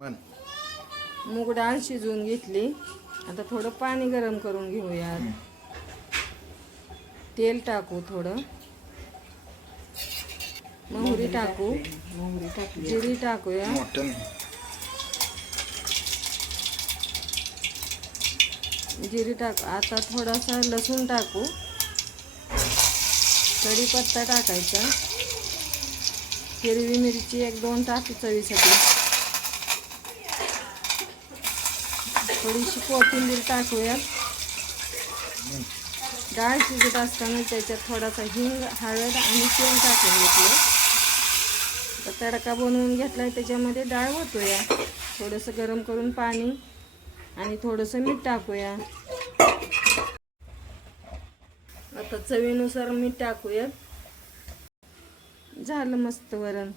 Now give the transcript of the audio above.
मूग डाळ शिजवून घेतली. आता थोडं पाणी गरम करून घेऊया. तेल टाकू, थोडं मोहरी टाकू, जिरी टाकूया, जिरी टाक. आता थोडासा लसूण टाकू, कढीपत्ता टाकायचा, हिरवी मिरची 1-2 टाकू चवीसाठी, थोडीशी कोथिंबीर टाकूया. डाळ शिजत असताना त्याच्यात थोडासा हिंग, हळद आणि तेल टाकून घेतलं. तर तडका बनवून घेतलाय, त्याच्यामध्ये डाळ ओतूया. थोडंसं गरम करून पाणी आणि थोडंसं मीठ टाकूया. आता चवीनुसार मीठ टाकूया. झालं मस्त वरण.